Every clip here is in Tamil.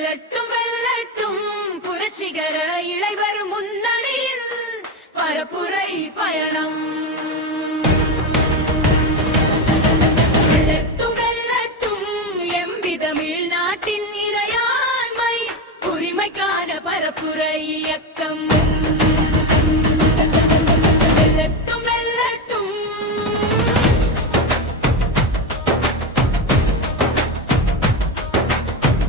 வெல்லட்டும் வெல்லட்டும் புரட்சிகர இளைவர் முன்னணியின் பரப்புரை பயணம். வெல்லட்டும் வெல்லட்டும் எம்பி தமிழ்நாட்டின் இறையாண்மை உரிமைக்கான பரப்புரை இயக்கம். வெல்லட்டும் வெல்லட்டும்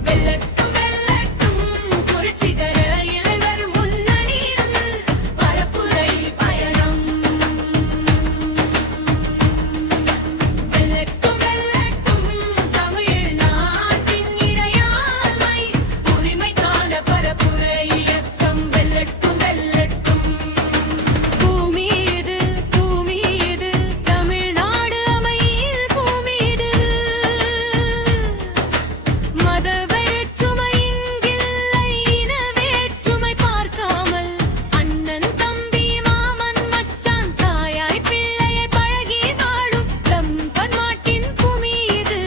வெல்லட்டும் வெல்லட்டும் புரட்சிகர இளைவர் முன்னணியில் பரப்புரை பயணம். வெல்லட்டும் வெல்லட்டும் தமிழ்நாட்டின் இறையாண்மை உரிமைக்கான பரப்புரை இயக்கம். வெல்லட்டும் வெல்லட்டும் பூமி இது பூமி இது தமிழ்நாடு அமையில் பூமி இது. மத வேற்றுமை இங்கில்லை இன வேற்றுமை பார்க்காமல் அண்ணன் தம்பி மாமன் மச்சான் தாயாய் பிள்ளையை பழகி வாழும் தம் பன்மாட்டின் பூமி இது.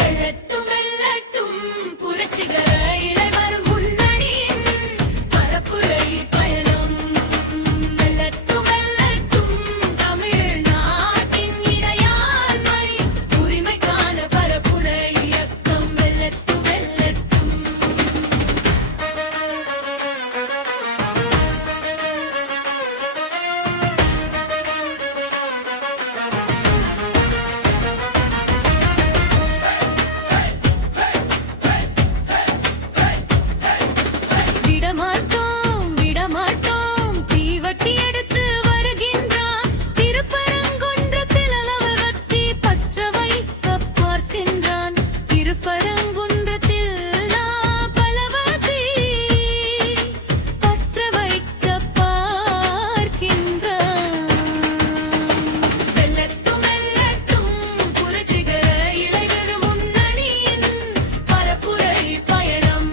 வெல்லட்டும் வெல்லட்டும் புரட்சிகர இளைவர் முன்னணியின் பரப்புரை பயணம். வெல்லட்டும் வெல்லட்டும் தமிழ்நாட்டின் இறையாண்மை உரிமைக்கான பரப்புரை இயக்கம். வெல்லட்டும் வெல்லட்டும் விடமாட்டோம் விடமாட்டோம் தீவட்டி எடுத்து வருகின்றான். திருப்பரங்குன்றத்தில் அளவத்தி பற்ற வைக்க பார்க்கின்றான். திருப்பரங்குன்றத்தில் பலவதி பற்ற வைக்க பார்க்கின்றான். வெல்லட்டும் வெல்லட்டும் புரட்சிகர இளைவர் முன்னணியின் பரப்புரை பயணம்.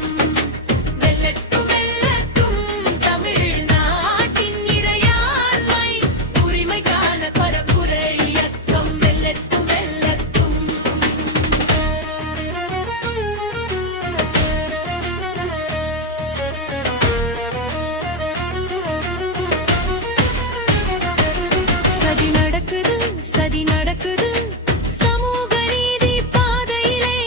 வெல்லட்டும் வெல்லட்டும் தமிழ்நாட்டின் இறையாண்மை உரிமைக்கான பரப்புரை இயக்கம். வெல்லட்டும் வெல்லட்டும் சதி நடக்குது சதி நடக்குது சமூக நீதி பாதையிலே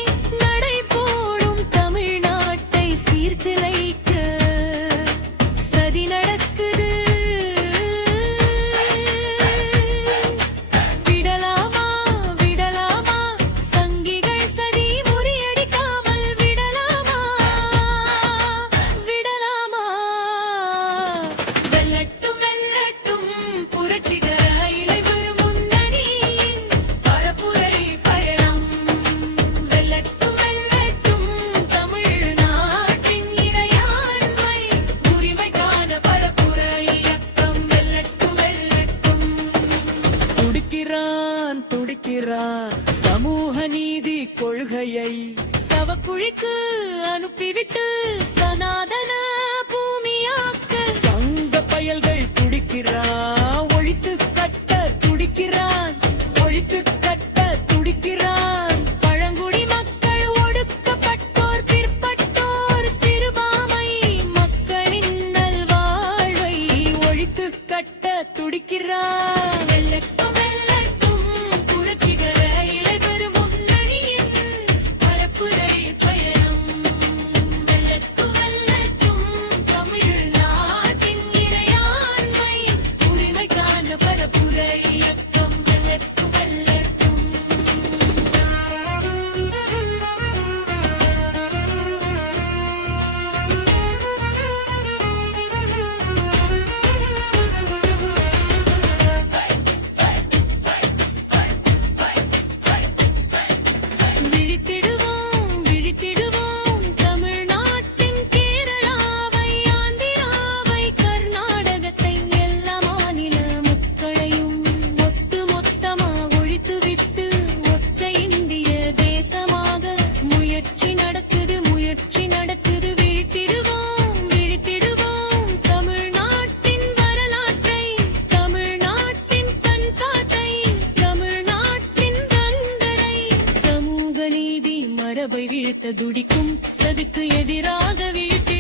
நடை போடும் தமிழ்நாட்டை சீர்குலைக்க சதி நடக்குது. விடலாமா விடலாமா சங்கிகள் சதி முறியடிக்காமல் விடலாமா விடலாமா. வெல்லட்டும் வெல்லட்டும் புரட்சிகர இளைவர் முன்னணியின் பரப்புரை பயணம். வெல்லட்டும் வெல்லட்டும் தமிழ்நாட்டின் இறையாண்மை உரிமைக்கான பரப்புரை இயக்கம். வெல்லட்டும் வெல்லட்டும் துடிக்கிறான் துடிக்கிறான் சமூக நீதி கொள்கையை சவக்குழிக்கு அனுப்பிவிட்டு சனாதன பூமியாக்க சங்க பயல்கள் துடிக்கிறான். ஒழித்து கட்ட துடிக்கிறான் ஒழித்து கட்ட துடிக்கிறான். பழங்குடி மக்கள் ஒடுக்கப்பட்டோர் பிற்பட்டோர் சிறுபான்மை மக்களின் நல்வாழ்வை ஒழித்து கட்ட துடிக்கிறான். வெல்லட்டும் வெல்லட்டும் புரட்சிகர இளைவர் முன்னணியின் பரப்புரை பயணம். வெல்லட்டும் வெல்லட்டும் அரபை வீழ்த்த துடிக்கும் சதிக்கு எதிராக வீழ்த்தி